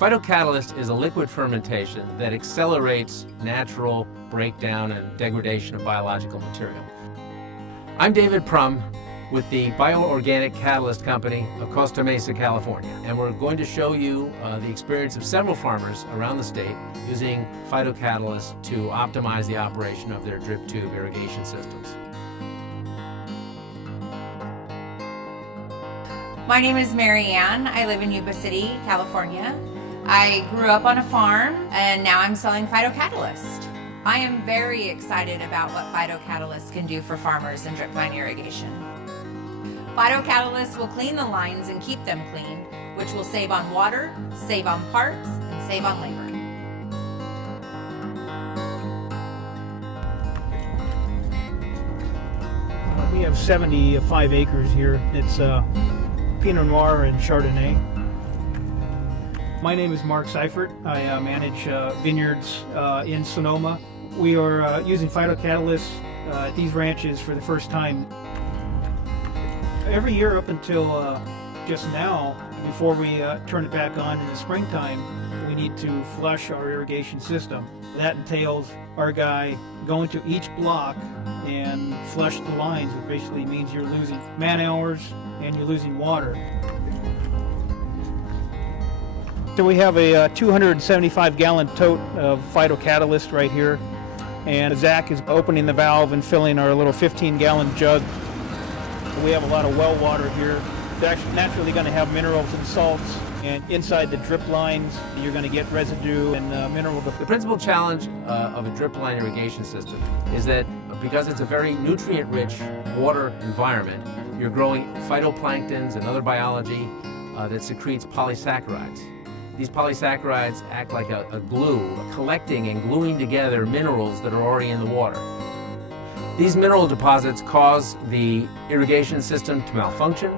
Phytocatalyst is a liquid fermentation that accelerates natural breakdown and degradation of biological material. I'm David Prum with the Bioorganic Catalyst Company of Costa Mesa, California, and we're going to show you the experience of several farmers around the state using phytocatalysts to optimize the operation of their drip tube irrigation systems. My name is Mary Ann. I live in Yuba City, California. I grew up on a farm and now I'm selling Phytocatalyst. I am very excited about what Phytocatalyst can do for farmers in drip line irrigation. Phytocatalyst will clean the lines and keep them clean, which will save on water, save on parts, and save on labor. We have 75 acres here. It's Pinot Noir and Chardonnay. My name is Mark Seifert. I manage vineyards in Sonoma. We are using Phytocatalyst at these ranches for the first time. Every year up until just now, before we turn it back on in the springtime, we need to flush our irrigation system. That entails our guy going to each block and flush the lines, which basically means you're losing man hours and you're losing water. So we have a 275-gallon tote of Phytocatalyst right here, and Zach is opening the valve and filling our little 15-gallon jug. We have a lot of well water here. It's actually naturally going to have minerals and salts, and inside the drip lines you're going to get residue and mineral. The principal challenge of a drip line irrigation system is that because it's a very nutrient-rich water environment, you're growing phytoplanktons and other biology that secretes polysaccharides. These polysaccharides act like a glue, collecting and gluing together minerals that are already in the water. These mineral deposits cause the irrigation system to malfunction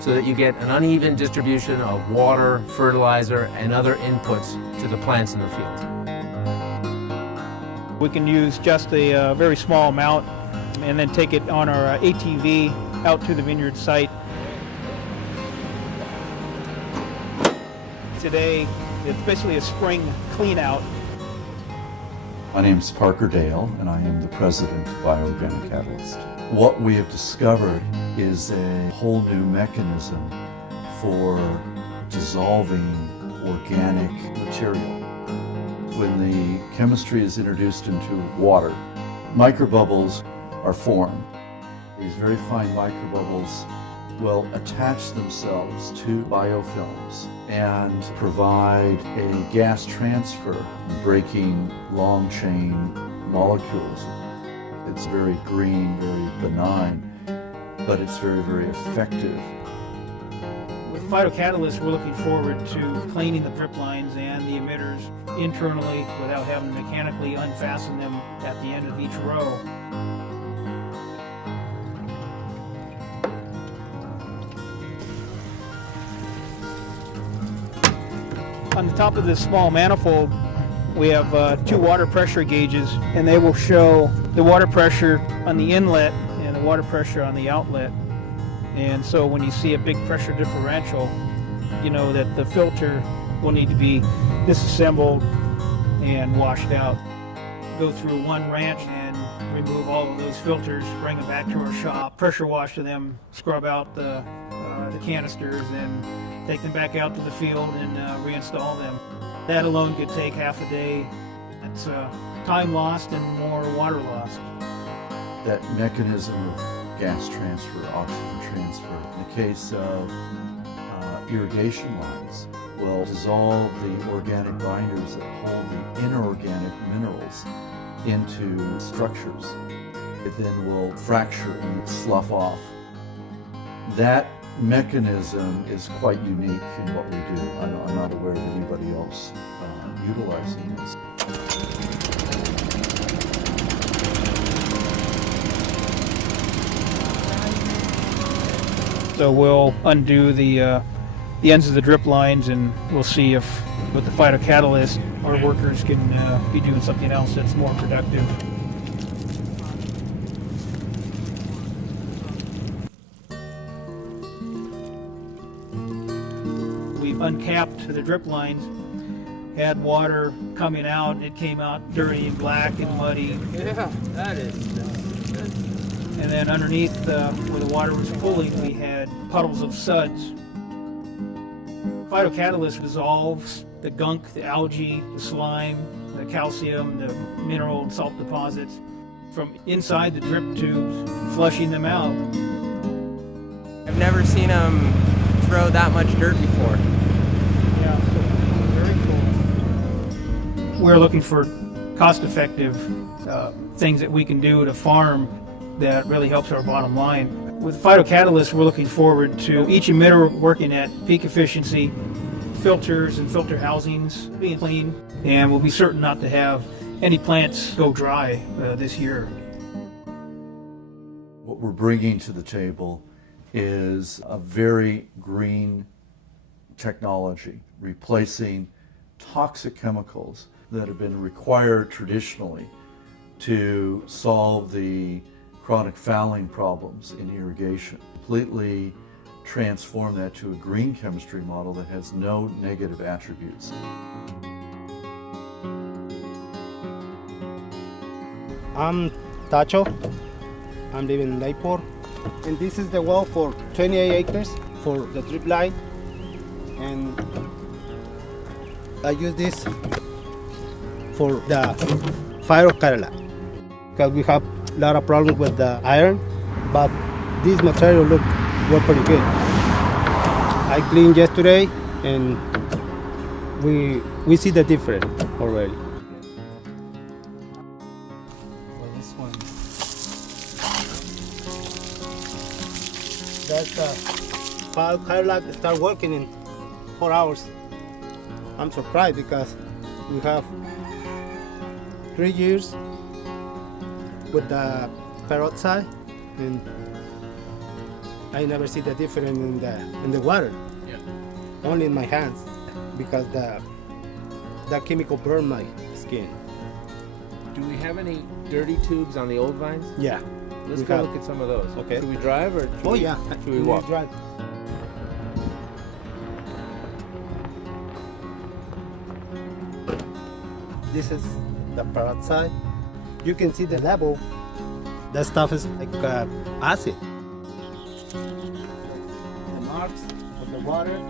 so that you get an uneven distribution of water, fertilizer, and other inputs to the plants in the field. We can use just a very small amount and then take it on our ATV out to the vineyard site. Today, it's basically a spring clean out. My name is Parker Dale, and I am the president of Bioorganic Catalyst. What we have discovered is a whole new mechanism for dissolving organic material. When the chemistry is introduced into water, microbubbles are formed. These very fine microbubbles will attach themselves to biofilms and provide a gas transfer, breaking long chain molecules. It's very green, very benign, but it's very, very effective. With Phytocatalyst, we're looking forward to cleaning the drip lines and the emitters internally without having to mechanically unfasten them at the end of each row. On the top of this small manifold, we have 2 water pressure gauges, and they will show the water pressure on the inlet and the water pressure on the outlet. And so when you see a big pressure differential, you know that the filter will need to be disassembled and washed out. Go through one ranch and remove all of those filters, bring them back to our shop, pressure wash them, scrub out the canisters, and take them back out to the field and reinstall them. That alone could take half a day. It's time lost and more water lost. That mechanism of gas transfer, oxygen transfer, in the case of irrigation lines, will dissolve the organic binders that hold the inorganic minerals into structures. It then will fracture and slough off. That mechanism is quite unique in what we do. I'm not aware of anybody else utilizing this. So we'll undo the ends of the drip lines, and we'll see if with the Phytocatalyst our workers can be doing something else that's more productive. We've uncapped the drip lines had water coming out. It came out dirty and black and muddy. Yeah, that is. And then underneath where the water was pooling, we had puddles of suds. Phytocatalyst dissolves the gunk, the algae, the slime, the calcium, the mineral and salt deposits from inside the drip tubes, flushing them out. I've never seen them throw that much dirt before. Yeah, very cool. We're looking for cost-effective things that we can do to farm that really helps our bottom line. With Phytocatalyst, we're looking forward to each emitter working at peak efficiency, filters and filter housings being clean, and we'll be certain not to have any plants go dry this year. What we're bringing to the table is a very green technology, replacing toxic chemicals that have been required traditionally to solve the chronic fouling problems in irrigation. Completely transform that to a green chemistry model that has no negative attributes. I'm Tacho. I'm living in Layport. And this is the well for 28 acres for the drip line. And I use this for the Phytocatalyst because we have a lot of problems with the iron, but this material were pretty good. I cleaned yesterday and we see the difference already. For this one, that's the Phytocatalyst start working in 4 hours. I'm surprised because we have 3 years with the peroxide, and I never see the difference in the water. Yeah. Only in my hands because the chemical burn my skin. Do we have any dirty tubes on the old vines? Yeah. Let's we go have. look at some of those. Okay. Should we drive or should we, Yeah. should we walk? Drive. This is the peroxide. You can see the level. That stuff is like acid. The marks of the water.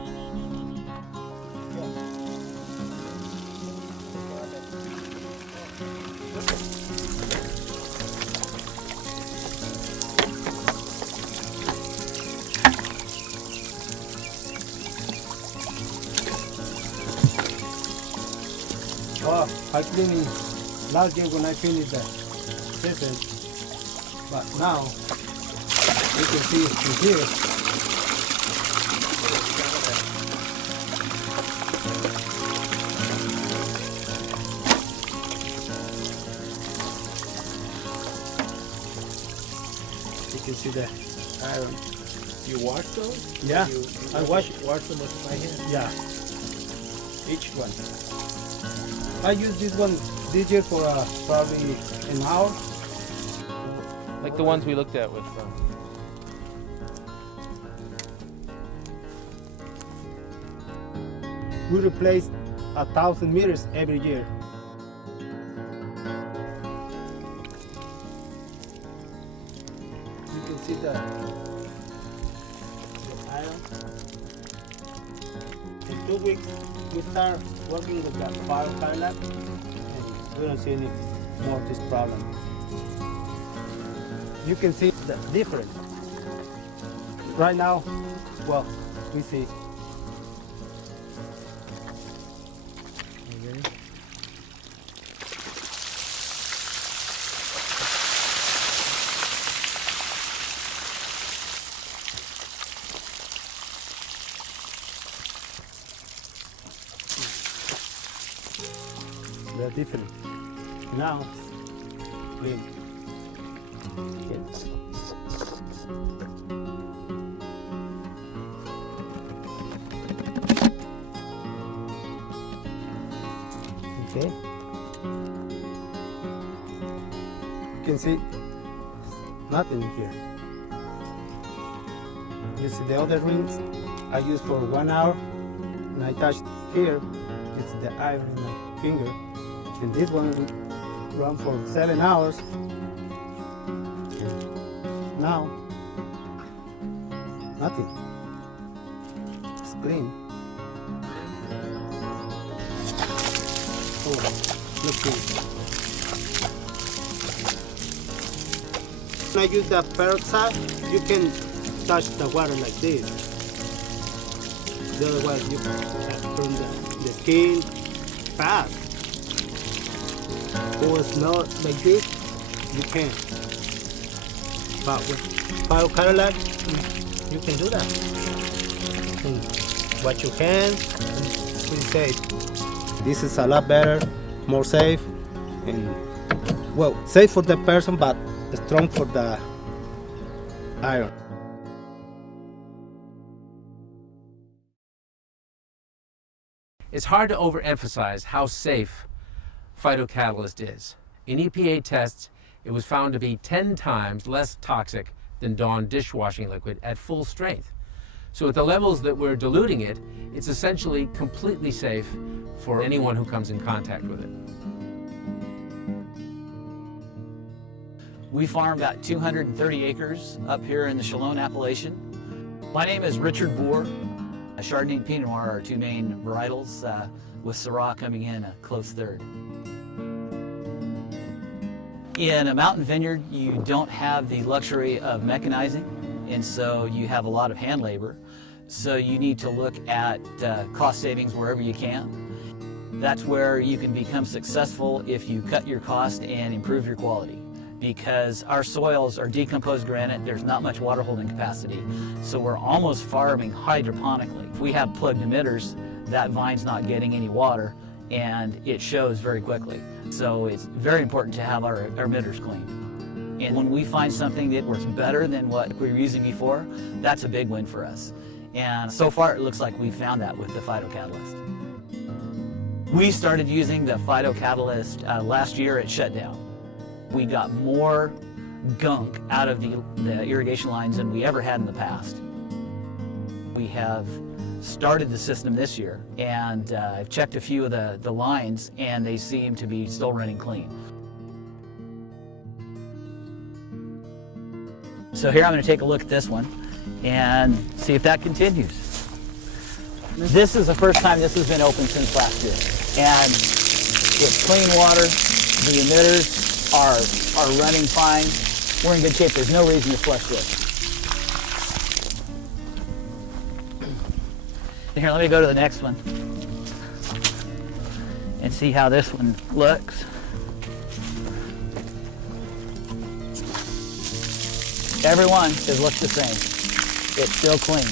Oh, I cleaned it last year when I finished the season, but now you can see it from here. You can see the iron. You wash those? Yeah, You I wash them with my hand? Yeah, each one. I use this one this year for probably an hour. Like the ones we looked at with. We replace 1,000 meters every year. You can see the iron. In 2 weeks, we start working with the Phytocatalyst, and we don't see any more of this problem. You can see the difference. Right now, well, we see. They're different. Now, clean. Okay. You can see nothing here. You see the other rings I used for 1 hour, and I touched here, It's the iron in my finger. And this one run for 7 hours. And now, nothing. It's clean. Oh, look good. When I use the peroxide, you can touch the water like this. Otherwise, you can burn the skin fast. If it was not like this, you can't. But with Phytocatalyst, you can do that. You can wash your hands and pretty safe. This is a lot better, more safe, and well, safe for the person, but strong for the iron. It's hard to overemphasize how safe Phytocatalyst is. In EPA tests, it was found to be 10 times less toxic than Dawn dishwashing liquid at full strength. So at the levels that we're diluting it, it's essentially completely safe for anyone who comes in contact with it. We farm about 230 acres up here in the Chalone Appellation. My name is Richard Boer. Chardonnay and Pinot Noir are our two main varietals, with Syrah coming in a close third. In a mountain vineyard, you don't have the luxury of mechanizing, and so you have a lot of hand labor. So you need to look at cost savings wherever you can. That's where you can become successful if you cut your cost and improve your quality. Because our soils are decomposed granite, there's not much water holding capacity. So we're almost farming hydroponically. If we have plugged emitters, that vine's not getting any water and it shows very quickly. So it's very important to have our emitters clean. And when we find something that works better than what we were using before, that's a big win for us. And so far it looks like we found that with the Phytocatalyst. We started using the Phytocatalyst last year at shutdown. We got more gunk out of the irrigation lines than we ever had in the past. We have started the system this year, and I've checked a few of the lines, and they seem to be still running clean. So here I'm going to take a look at this one and see if that continues. This is the first time this has been open since last year, and it's clean water. The emitters are running fine. We're in good shape. There's no reason to flush this. Here, let me go to the next one and see how this one looks. Every one has looked the same. It's still clean.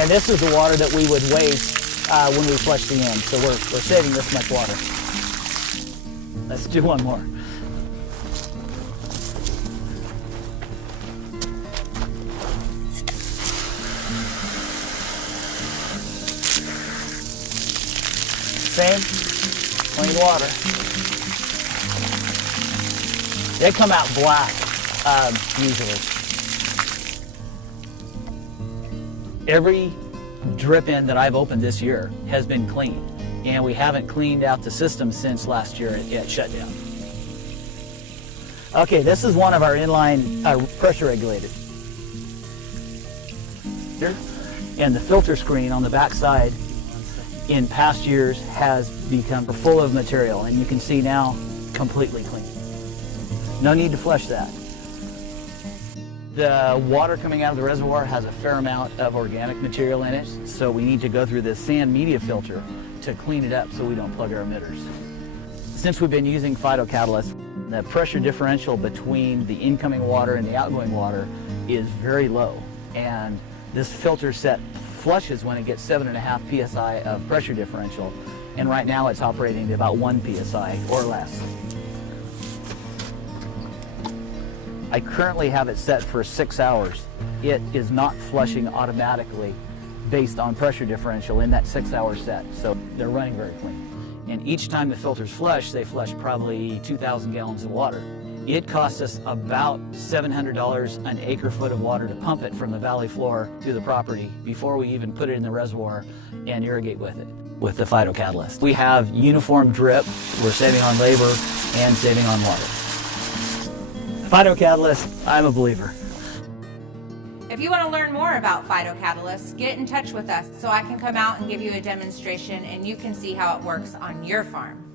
And this is the water that we would waste when we flush the end. So we're saving this much water. Let's do one more. Same, clean water. They come out black, usually. Every drip in that I've opened this year has been clean, and we haven't cleaned out the system since last year at shutdown. Okay, this is one of our inline pressure regulators. Here, and the filter screen on the back side in past years has become full of material, and you can see now completely clean. No need to flush that. The water coming out of the reservoir has a fair amount of organic material in it, so we need to go through this sand media filter to clean it up so we don't plug our emitters. Since we've been using Phytocatalyst, the pressure differential between the incoming water and the outgoing water is very low, and this filter set flushes when it gets 7.5 psi of pressure differential, and right now it's operating at about 1 psi or less. I currently have it set for 6 hours. It is not flushing automatically based on pressure differential in that 6-hour set, so they're running very clean. And each time the filters flush, they flush probably 2,000 gallons of water. It costs us about $700 an acre foot of water to pump it from the valley floor to the property before we even put it in the reservoir and irrigate with it with the Phytocatalyst. We have uniform drip, we're saving on labor and saving on water. Phytocatalyst, I'm a believer. If you want to learn more about Phytocatalyst, get in touch with us so I can come out and give you a demonstration and you can see how it works on your farm.